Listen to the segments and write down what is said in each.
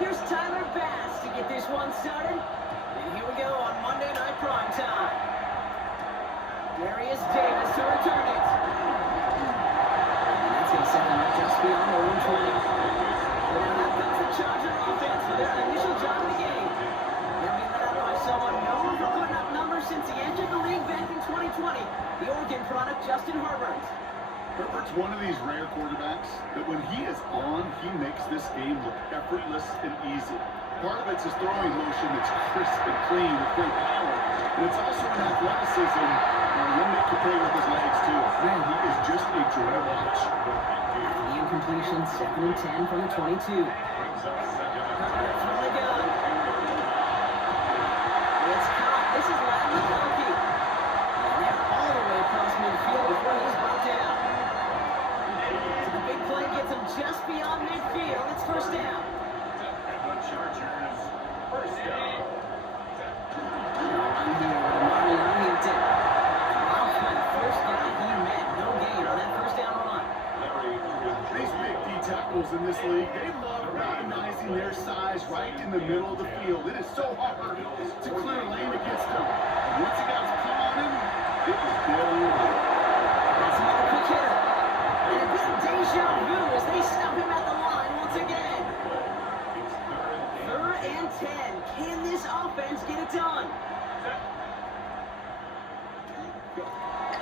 Here's Tyler Bass to get this one started. And here we go on Monday Night Prime Time. Darius Davis to return it. And that's going to set them up just beyond their own 20. And out comes the Charger offense for their initial drive of the game. They'll be led out by someone known for putting up numbers since he entered the league back in 2020. The Oregon product, Justin Herbert. Herbert's one of these rare quarterbacks that when he is on, he makes this game look effortless and easy. Part of it's his throwing motion that's crisp and clean with great power. And it's also an athleticism. One that can play with his legs too. Man, he is just a joy to watch. The incompletion, 2nd and 10 from the 22. Herbert from the gun. It's caught. This is Latin McConkey. And they're all the way across midfield before he's brought down. So the big play gets him just beyond midfield. It's first down. Chargers, first down. I'm here with Marley Huntington. Off the first guy he met. No gain on that first down run. These big D tackles in this league, they love recognizing their size right in the middle of the field. It is so hard to clear lane against them. And once he got his come on him, it was barely over. That's another quick hitter. And a bit of deja vu as they stop him at the line once again. 3rd and 10. Can this offense get it done?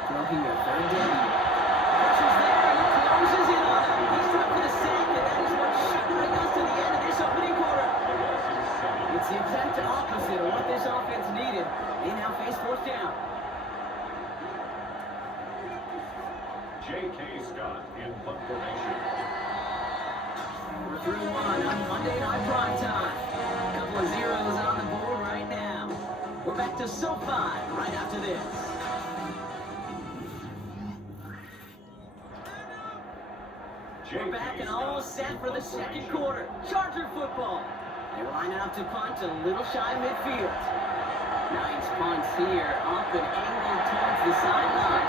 Throw here, 3rd down. Pressure's there, and he closes in on him. He's up for the sack, and that is what should bring us to the end of this opening quarter. It's the exact opposite of what this offense needed. They now face 4th down. J.K. Scott in punt formation. We're through one on Monday Night Prime Time. A couple of zeros on the board right now. We're back to SoFi right after this. We're back and all set for the second quarter. Charger football. They're lining up to punt a little shy midfield. Nice punts here, up and angled towards the sideline.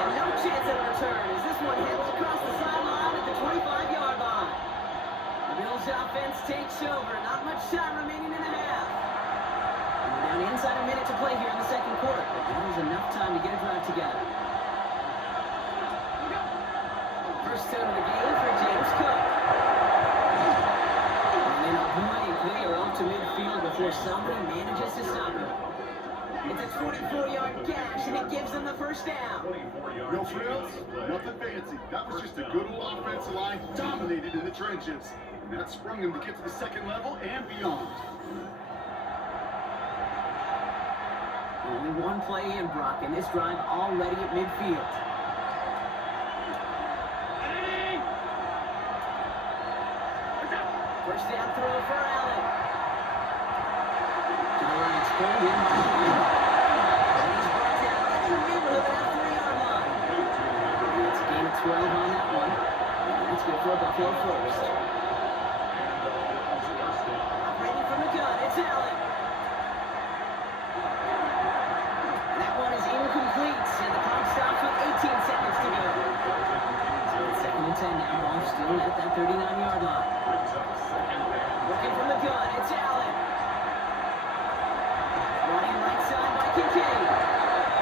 And no chance at a return as this one heads across the sideline at the 25-yard line. The Bills offense takes over. Not much time remaining in the half. And we're down inside a minute to play here in the second quarter. But that was enough time to get a drive together. First out of the game for James Cook. And then a blank clear off to midfield before somebody manages to stop him. It's a 24-yard gash, and it gives them the first down. No frills, nothing fancy. That was just a good old offensive line dominated in the trenches. And that sprung him to get to the second level and beyond. Only one play in, Brock, and this drive already at midfield. First down throw for Allen. To the right, it's pulled in by Allen. And he's brought down in the neighborhood of that 3-yard line. It's a gain of 12 on that one. And that's good for a Buffalo first. Operating from the gun, it's Allen. That one is incomplete, and the clock stops with 18 seconds to go. So it's 2nd and 10 now, ball still at that 39-yard line. Looking from the gun, it's Allen. Running right side by Kincaid.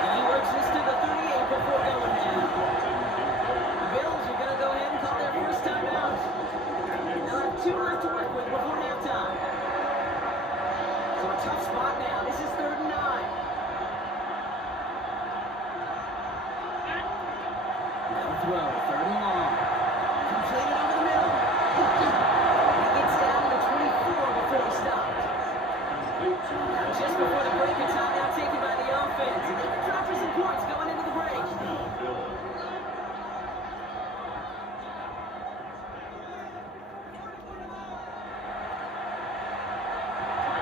And he works this to the 38 before going down. The Bills are going to go ahead and call their first timeout. They'll have 2 left to work with before halftime. So a tough spot now. This is 3rd and 9. Now throw, 3rd and long. Completed over the middle. Now just before the break, a timeout taken by the offense. And they can drop for some points going into the break.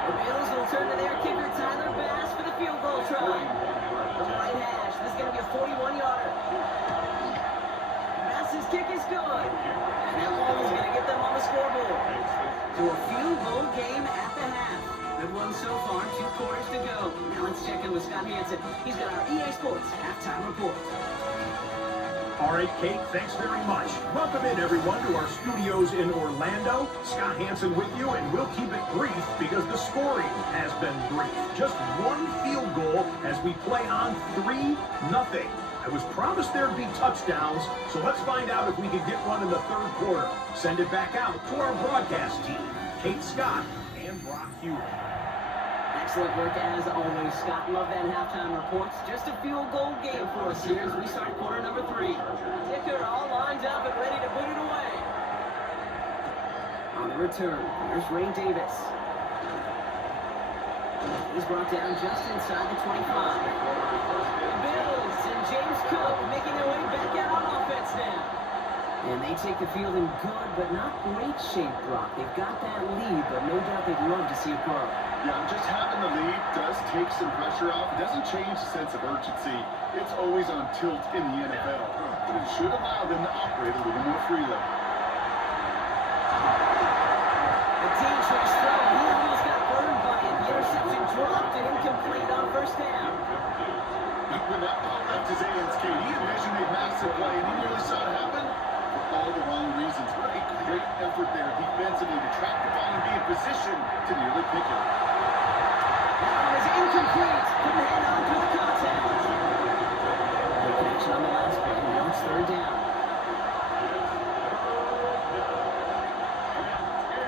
The Bills will turn to their kicker, Tyler Bass, for the field goal try. The right hash. This is going to be a 41-yarder. Bass's kick is good. And that ball is going to get them on the scoreboard. So a field goal game at the half. Good one so far, 2 quarters to go. Now let's check in with Scott Hansen. He's got our EA Sports halftime report. All right, Kate, thanks very much. Welcome in, everyone, to our studios in Orlando. Scott Hansen with you, and we'll keep it brief because the scoring has been brief. Just one field goal as we play on 3-0. I was promised there'd be touchdowns, so let's find out if we can get one in the third quarter. Send it back out to our broadcast team, Kate Scott and Brock Hewitt. Excellent work as always, Scott. Love that halftime reports. Just a field goal game for us here as we start quarter number 3. Ticker all lined up and ready to put it away. On the return, here's Ray Davis. He's brought down just inside the 25. The Bills and James Cook making their way back out on offense now. And they take the field in good but not great shape, Brock. They've got that lead, but no doubt they'd love to see it grow. Yeah, just having the lead does take some pressure off. It doesn't change the sense of urgency. It's always on tilt in the NFL. But it should allow them to operate a little more freely. A dangerous throw. He almost got burned by it. The interception dropped and incomplete on first down. When that ball left his hands, Kate, he envisioned a massive play, and he nearly saw it happen for all the wrong reasons. What a great effort there defensively to track the ball and be in position to nearly pick it. That was incomplete. Couldn't hang on to the contact. The connection on the last play. Now it's third down.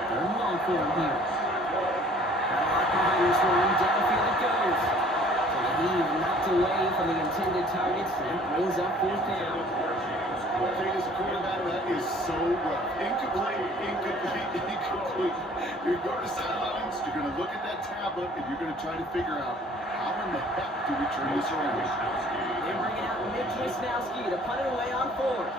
Third and long for him here. Got a lot behind this one. Downfield it goes. He knocked away from the intended targets and brings up fourth down. Kate, as a quarterback, that is so rough. Incomplete. You're going to sidelines, you're going to look at that tablet, and you're going to try to figure out how in the heck do we turn this around. They bring it out Mitch Wisnowski to punt it away on fourth.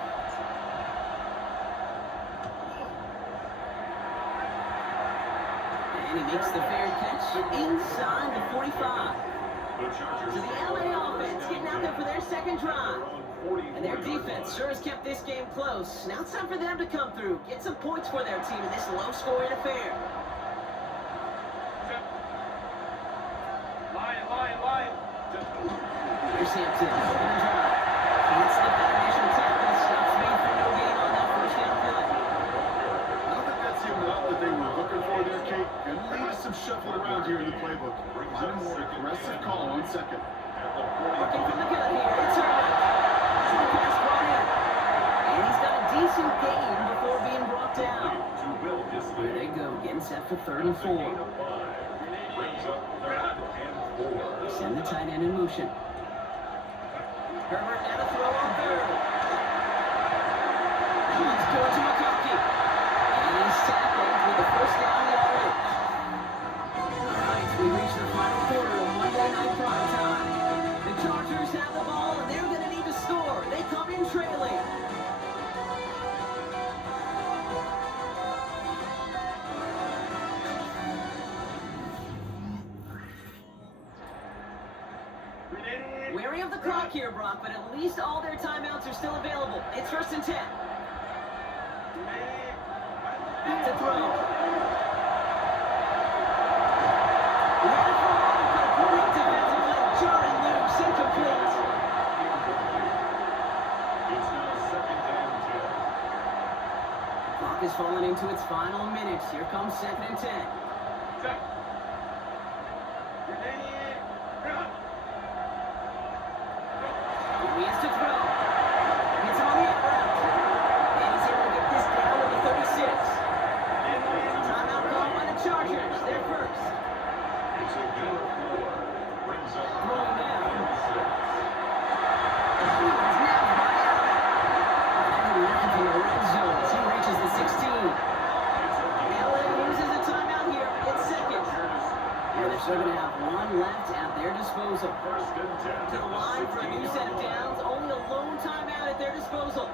And he makes the fair catch inside the 45. So the LA offense getting out there for their second drive. And their defense sure has kept this game close. Now it's time for them to come through, get some points for their team in this low-scoring affair. Here's Hampton, open and drive. Can't slip that initial tackle. Stops made for no gain on that first down play. I don't think that's the amount that they were looking for there, Kate. And lead us some shuffle around here in the playbook. Find a more aggressive call on second. Working from the gun here. It's Herbert. The pass brought in. And he's got a decent gain before being brought down. There they go, getting set for 3rd and 4. Send the tight end in motion. Herbert now to throw on 3rd. He's going to McConkey. And he's tackled with the first down yardage. All right, we reach the final quarter of Monday Night Prime Time. The Chargers have the ball, and they're going to need to score. They come in trailing. Wary of the clock here, Brock, but at least all their timeouts are still available. It's 1st and 10. Back to throw. Great defensive play. Jarring loose, incomplete. Clock is falling into its final minutes. Here comes 2nd and 10. He has to throw. Gets him on the out route. And he's able to get this down with the 36. Timeout called by the Chargers. They're first. Throwing now. He's nabbed by Allen. And looking for the red zone as he reaches the 16. LA uses a timeout here. It's second. And they're still going to have one left at their disposal. To the line for a new set of downs. Only a lone timeout at their disposal.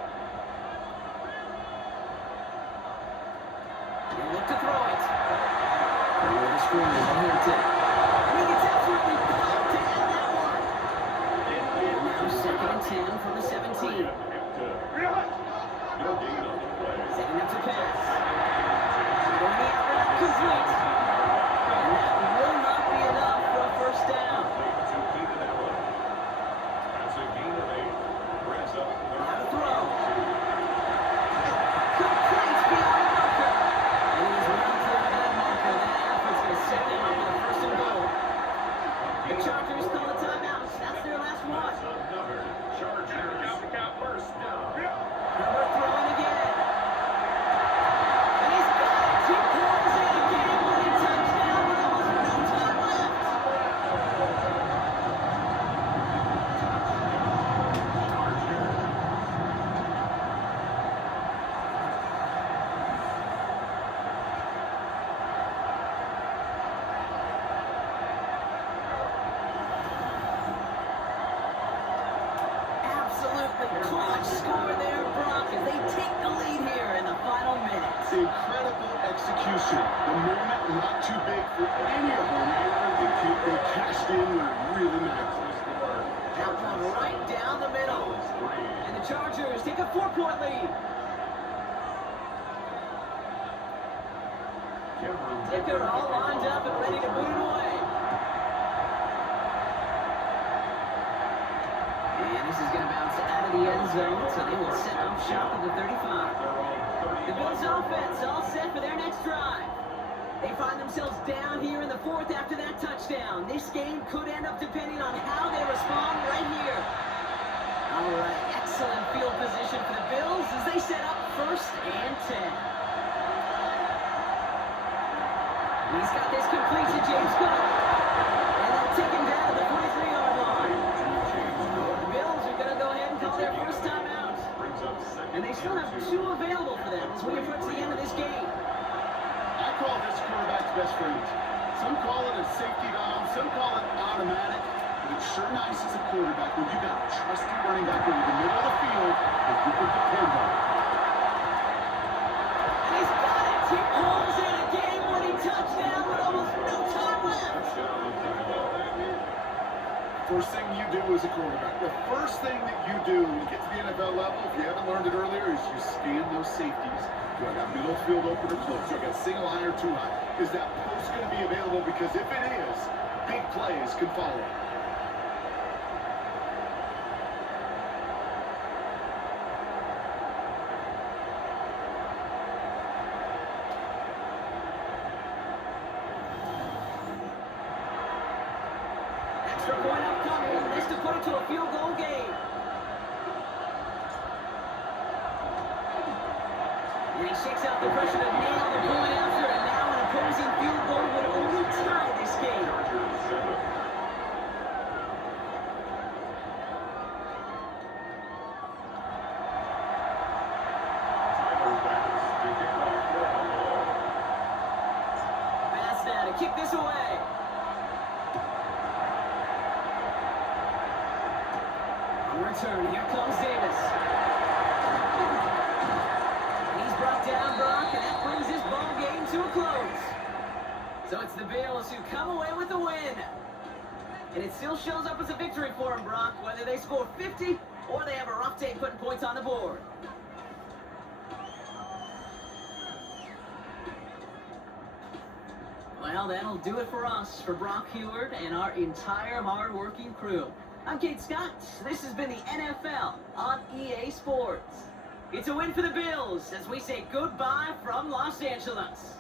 They look to throw it. Over the screen to Hampton. And he gets absolutely blocked to end that one. And now 2nd and 10 from the 17. Setting up to pass. Going the out route complete. And that will not be enough for a first down. Now to throw. execution. The moment not too big for any of them. They cashed in when it really matters. That one right down the middle. And the Chargers take a 4-point lead. They're all lined up and ready to boot it away. And this is going to bounce out of the end zone, so they will set up shop at the 35. The Bills offense all set for their next drive. They find themselves down here in the fourth after that touchdown. This game could end up depending on how they respond right here. All right, excellent field position for the Bills as they set up 1st and 10. He's got this complete to James Cook. And they'll take him down to the 43-yard line. The Bills are going to go ahead and call their first timeout. And they still have 2 available for them as we approach the end of this game. I call this quarterback's best friend. Some call it a safety valve, some call it automatic. But it's sure nice as a quarterback when you got a trusty running back over the middle of the field that you can depend on. And he's got it. He pulls in a game-winning touchdown with almost no time left. First thing you do as a quarterback, the first thing that you do when you get to the NFL level, if you haven't learned it earlier, is you scan those safeties. Do I got middle field open or close? Do I got single high or 2 high? Is that post going to be available? Because if it is, big plays can follow. Extra point upcoming. This to put it to a field goal game. And he shakes out the pressure to nail the point after, and now an opposing field goal would only tie this game. Pass now to kick this away. On return, here comes Davis. He's brought down Brock, and that brings this ball game to a close. So it's the Bills who come away with the win. And it still shows up as a victory for them, Brock, whether they score 50 or they have a rough day putting points on the board. Well, that'll do it for us, for Brock Heward and our entire hard-working crew. I'm Kate Scott. This has been the NFL on EA Sports. It's a win for the Bills as we say goodbye from Los Angeles.